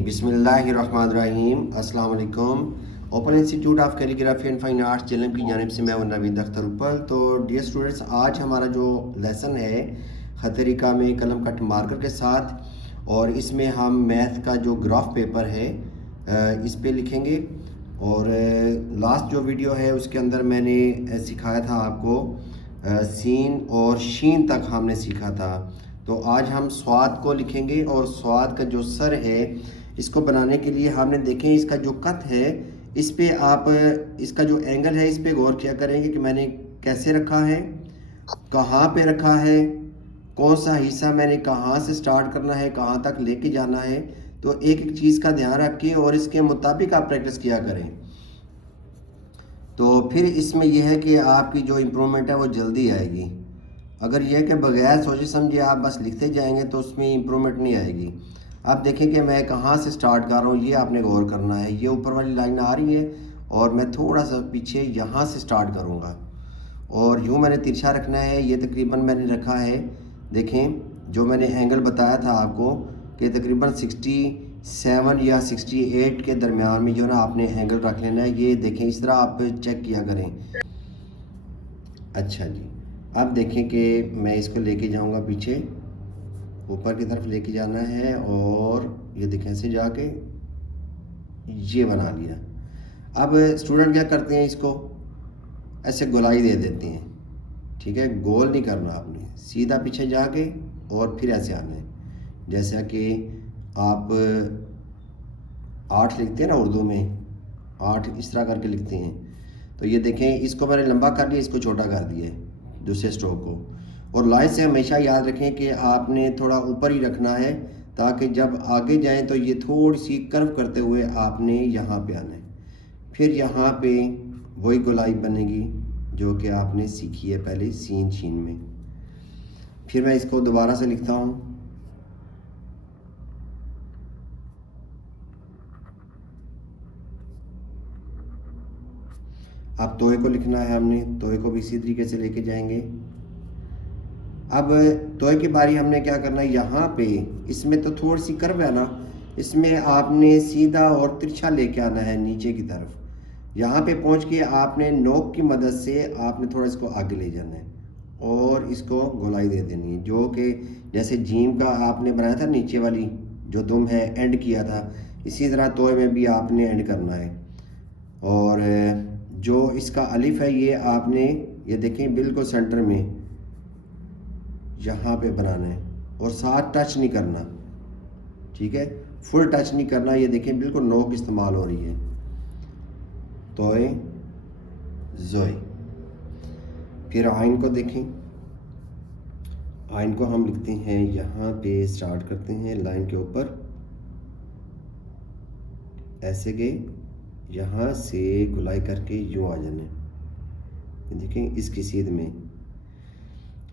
बिस्मिल्लाहिर्रहमानिर्रहीम। अस्सलाम वालेकुम। Open institute of calligraphy and fine arts जलम की जानिब से मैं नवीद अख्तर उपल। तो डियर स्टूडेंट्स, आज हमारा जो लेसन है खतरिका में कलम कट मार्कर के साथ, और इसमें हम मैथ का जो ग्राफ पेपर है इस पे लिखेंगे। और लास्ट जो वीडियो है उसके अंदर मैंने सिखाया था आपको सीन और शीन तक हमने सीखा था। तो आज हम स्वाद को लिखेंगे, और स्वाद का जो सर है इसको बनाने के लिए हमने देखें इसका जो कट है इस पे आप इसका जो एंगल है इस पे गौर किया करेंगे कि मैंने कैसे रखा है, कहाँ पे रखा है, कौन सा हिस्सा मैंने कहाँ से स्टार्ट करना है, कहाँ तक लेके जाना है। तो एक एक चीज़ का ध्यान रखिए और इसके मुताबिक आप प्रैक्टिस किया करें। तो फिर इसमें यह है कि आपकी जो इम्प्रूवमेंट है वो जल्दी आएगी। अगर यह है कि बगैर सोचे समझे आप बस लिखते जाएंगे तो उसमें इम्प्रूवमेंट नहीं आएगी। आप देखें कि मैं कहाँ से स्टार्ट कर रहा हूँ, ये आपने गौर करना है। ये ऊपर वाली लाइन आ रही है और मैं थोड़ा सा पीछे यहाँ से स्टार्ट करूँगा, और यूँ मैंने तिरछा रखना है। ये तकरीबन मैंने रखा है, देखें जो मैंने एंगल बताया था आपको कि तकरीबन 67 या 68 के दरमियान में जो ना आपने एंगल रख लेना है। ये देखें, इस तरह आप चेक किया करें। अच्छा जी, अब देखें कि मैं इसको लेके जाऊंगा पीछे, ऊपर की तरफ लेके जाना है, और ये देखें ऐसे जाके ये बना लिया। अब स्टूडेंट क्या करते हैं, इसको ऐसे गोलाई दे देते हैं। ठीक है, गोल नहीं करना आपने, सीधा पीछे जाके और फिर ऐसे आना है। जैसा कि आप 8 लिखते हैं ना उर्दू में, 8 इस तरह करके लिखते हैं। तो ये देखें, इसको मैंने लंबा कर लिया, इसको छोटा कर दिया है दूसरे स्ट्रोक को। और लाइन से हमेशा याद रखें कि आपने थोड़ा ऊपर ही रखना है, ताकि जब आगे जाएं तो ये थोड़ी सी कर्व करते हुए आपने यहाँ पे आना है। फिर यहाँ पे वही गोलाई बनेगी जो कि आपने सीखी है पहले सीन शीन में। फिर मैं इसको दोबारा से लिखता हूँ। अब तोए को लिखना है हमने, तोए को भी इसी तरीके से लेके जाएंगे। अब तोए की बारी हमने क्या करना है, यहाँ पे इसमें तो थोड़ी सी कर्व है ना, इसमें आपने सीधा और तिरछा लेके आना है नीचे की तरफ। यहाँ पे पहुँच के आपने नोक की मदद से आपने थोड़ा इसको आगे ले जाना है और इसको गोलाई दे देनी है, जो कि जैसे जीम का आपने बनाया था नीचे वाली जो दुम है एंड किया था, इसी तरह तोए में भी आपने एंड करना है। और जो इसका अलिफ है ये आपने, ये देखें बिल्कुल सेंटर में यहाँ पे बनाना है, और साथ टच नहीं करना। ठीक है, फुल टच नहीं करना। ये देखें बिल्कुल नोक इस्तेमाल हो रही है, तोए जोए। फिर आइन को देखें, आइन को हम लिखते हैं यहाँ पे, स्टार्ट करते हैं लाइन के ऊपर, ऐसे गए, यहाँ से गुलाई करके यूँ आ जाना है, देखें इसकी सीध में।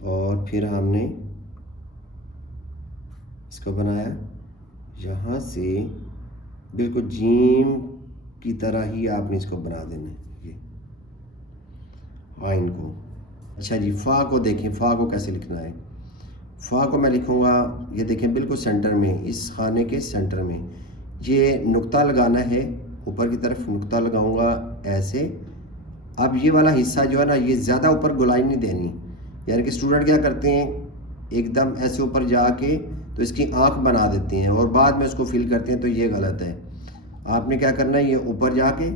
और फिर हमने इसको बनाया यहाँ से बिल्कुल जीम की तरह ही आपने इसको बना देना है, ये आइन को। अच्छा जी, फ़ा को देखें, फ़ा को कैसे लिखना है। फ़ा को मैं लिखूँगा, ये देखें बिल्कुल सेंटर में, इस खाने के सेंटर में ये नुक्ता लगाना है, ऊपर की तरफ नुक्ता लगाऊंगा ऐसे। अब ये वाला हिस्सा जो है ना, ये ज़्यादा ऊपर गुलाई नहीं देनी। यानी कि स्टूडेंट क्या करते हैं, एकदम ऐसे ऊपर जाके तो इसकी आँख बना देते हैं और बाद में उसको फिल करते हैं, तो ये गलत है। आपने क्या करना है, ये ऊपर जाके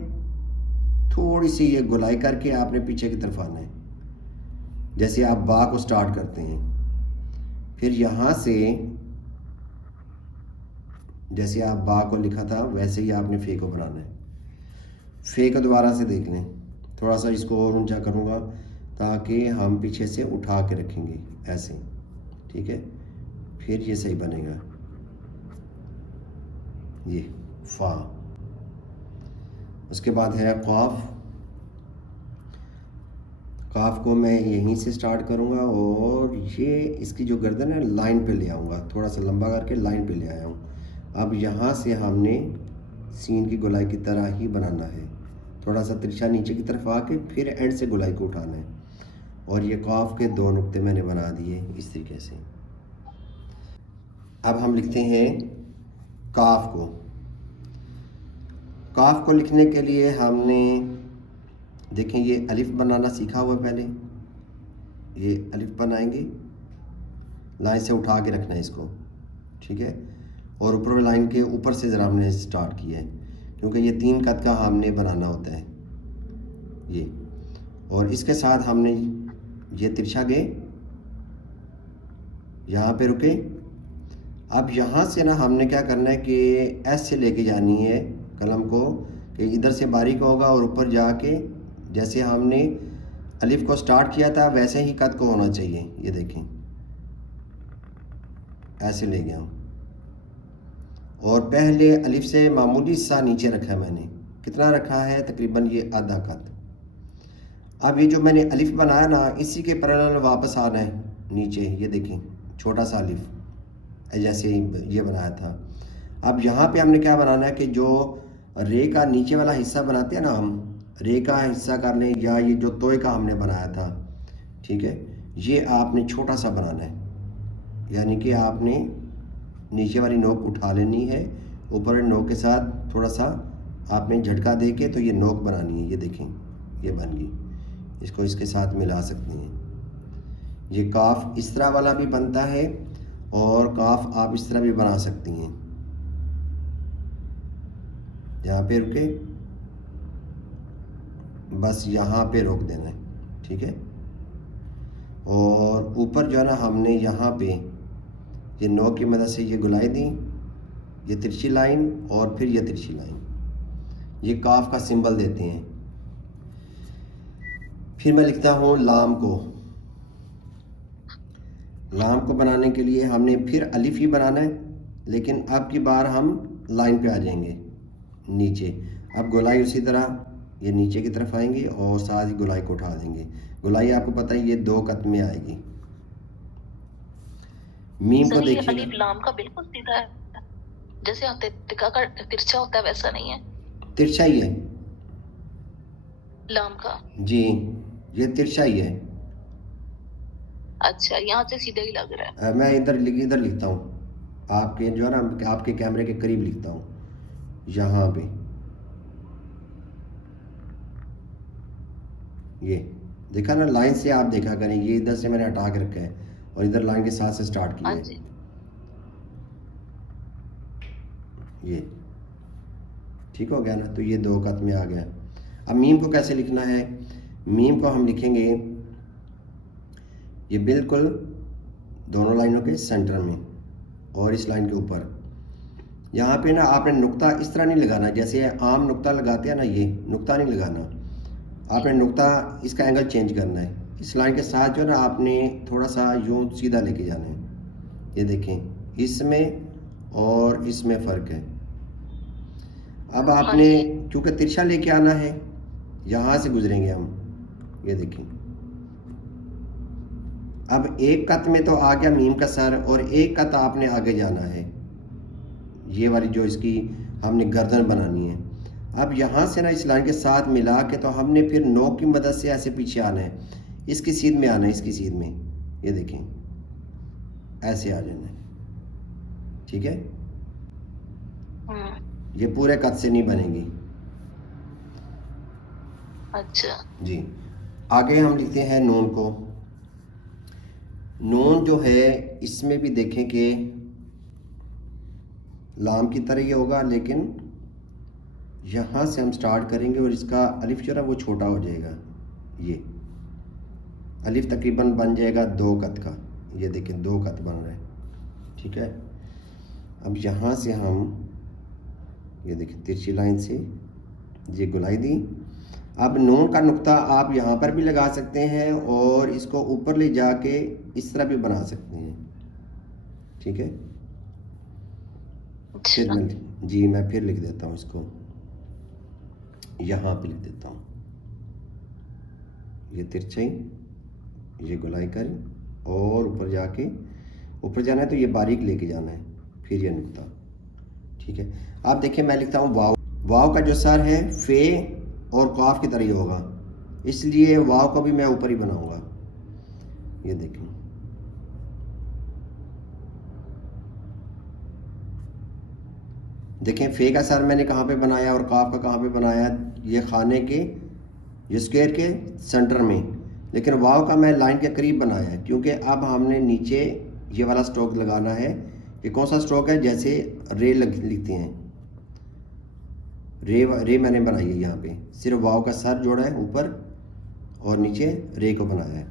थोड़ी सी ये गुलाई करके आपने पीछे की तरफ आना है, जैसे आप बा को स्टार्ट करते हैं। फिर यहाँ से जैसे आप बा को लिखा था वैसे ही आपने फे को बनाना है। फे को दोबारा से देख लें, थोड़ा सा इसको और ऊंचा करूँगा ताकि हम पीछे से उठा के रखेंगे ऐसे। ठीक है, फिर ये सही बनेगा, ये फा। उसके बाद है क़ाफ। काफ को मैं यहीं से स्टार्ट करूँगा और ये इसकी जो गर्दन है लाइन पे ले आऊँगा, थोड़ा सा लंबा करके लाइन पे ले आया हूँ। अब यहाँ से हमने सीन की गोलाई की तरह ही बनाना है, थोड़ा सा तिरछा नीचे की तरफ आके फिर एंड से गोलाई को उठाना है। और ये काफ के 2 नुक्ते मैंने बना दिए इस तरीके से। अब हम लिखते हैं काफ को। काफ को लिखने के लिए हमने देखें ये अलिफ बनाना सीखा हुआ है पहले, ये अलिफ बनाएंगे, लाइन से उठा के रखना है इसको, ठीक है। और ऊपर वाली लाइन के ऊपर से ज़रा हमने स्टार्ट किया है, क्योंकि ये 3 कद का हमने बनाना होता है ये। और इसके साथ हमने ये तिरछा गए, यहाँ पे रुके। अब यहाँ से ना हमने क्या करना है कि ऐसे लेके जानी है कलम को कि इधर से बारीक होगा और ऊपर जाके जैसे हमने अलिफ को स्टार्ट किया था वैसे ही कद को होना चाहिए। ये देखें ऐसे ले गया हूँ, और पहले अलिफ से मामूली सा नीचे रखा है मैंने। कितना रखा है? तकरीबन ये आधा कद। अब ये जो मैंने अलिफ बनाया ना, इसी के पैरेलल वापस आना है नीचे। ये देखें छोटा सा अलिफ जैसे ही ये बनाया था। अब यहाँ पे हमने क्या बनाना है कि जो रे का नीचे वाला हिस्सा बनाते हैं ना, हम रे का हिस्सा कर लें या ये जो तोय का हमने बनाया था, ठीक है, ये आपने छोटा सा बनाना है। यानी कि आपने नीचे वाली नोक उठा लेनी है, ऊपर वाली नोक के साथ थोड़ा सा आपने झटका दे के तो ये नोक बनानी है। ये देखें ये बन गई, इसको इसके साथ मिला सकते हैं। ये काफ इस तरह वाला भी बनता है और काफ आप इस तरह भी बना सकती हैं। यहाँ पे रुके, बस यहाँ पे रोक देना है, ठीक है। और ऊपर जो है ना हमने यहाँ पे ये नोक की मदद से ये गुलाई दी, ये तिरछी लाइन और फिर ये तिरछी लाइन, ये काफ का सिंबल देते हैं। फिर मैं लिखता हूँ लाम को। लाम को बनाने के लिए हमने फिर अलिफ ही बनाना है, लेकिन अब की बार हम लाइन पे आ जाएंगे नीचे। अब गोलाई उसी तरह ये नीचे की तरफ आएंगे और साथ ही गोलाई को उठा देंगे। गोलाई आपको पता है ये 2 कत में आएगी। मीम को देखिए, अलिफ लाम का बिल्कुल सीधा है, जैसे तिरछा का तिरछा होता है वैसा नहीं है, तिरछा ही है लाम का जी, ये तिरछा ही है। अच्छा, यहाँ से सीधा ही लग रहा है। मैं इधर लिखता हूँ, आपके जो है ना आपके कैमरे के करीब लिखता हूँ, यहाँ पे ये देखा ना, लाइन से आप देखा करें, ये इधर से मैंने हटा के रखा है और इधर लाइन के साथ से स्टार्ट किया है। ये ठीक हो गया ना, तो ये 2 कत में आ गया। अब मीम को कैसे लिखना है? मीम को हम लिखेंगे ये बिल्कुल दोनों लाइनों के सेंटर में और इस लाइन के ऊपर। यहाँ पे ना आपने नुक्ता इस तरह नहीं लगाना, जैसे आम नुक्ता लगाते हैं ना, ये नुक्ता नहीं लगाना। आपने नुक्ता इसका एंगल चेंज करना है। इस लाइन के साथ जो है ना आपने थोड़ा सा यूँ सीधा लेके जाना है। ये देखें इसमें और इसमें फ़र्क है। अब आपने क्योंकि तिरछा लेके आना है, यहाँ से गुजरेंगे हम। ये देखें अब 1 कत में तो आ गया मीम का सर, और 1 कत आपने आगे जाना है। ये वाली जो इसकी हमने गर्दन बनानी है। अब यहाँ से ना इस लाइन के साथ मिला के तो हमने फिर नोक की मदद से ऐसे पीछे आना है, इसकी सीध में आना है, इसकी सीध में। ये देखें ऐसे आ जाना है, ठीक है। ये पूरे कद से नहीं बनेगी। अच्छा जी, आगे हम लिखते हैं नून को। नून जो है इसमें भी देखें कि लाम की तरह ही होगा, लेकिन यहाँ से हम स्टार्ट करेंगे और इसका अलिफ जो है वो छोटा हो जाएगा। ये अलिफ तकरीबन बन जाएगा 2 कत का। ये देखें 2 कत बन रहा है, ठीक है। अब यहाँ से हम ये देखें तिरछी लाइन से ये गुलाई दी। अब नून का नुक्ता आप यहाँ पर भी लगा सकते हैं और इसको ऊपर ले जाके इस तरह भी बना सकते हैं, ठीक है। फिर मैं फिर लिख देता हूँ इसको, यहाँ पे लिख देता हूँ ये तिरछी, ये गुलाई करें और ऊपर जाके ऊपर जाना है तो ये बारीक लेके जाना है, फिर ये नुक्ता, ठीक है। आप देखिए मैं लिखता हूँ वाव। वाव का जो सर है फे और काफ की तरह ही होगा, इसलिए वाव को भी मैं ऊपर ही बनाऊंगा। ये देखें देखें फे का सर मैंने कहाँ पे बनाया और काफ का कहाँ पे बनाया, ये खाने के ये स्क्वायर के सेंटर में, लेकिन वाव का मैं लाइन के करीब बनाया है क्योंकि अब हमने नीचे ये वाला स्ट्रोक लगाना है। ये कौन सा स्ट्रोक है, जैसे रे लिखते हैं, रे मैंने बनाई है यहाँ पे, सिर्फ वाव का सर जोड़ा है ऊपर और नीचे रे को बनाया है।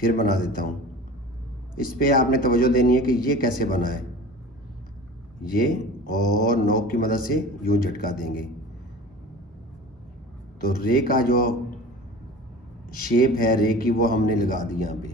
फिर बना देता हूँ, इस पे आपने तवज्जो देनी है कि ये कैसे बना है, ये और नोक की मदद से यूँ झटका देंगे तो रे का जो शेप है रे की वो हमने लगा दी यहाँ पे।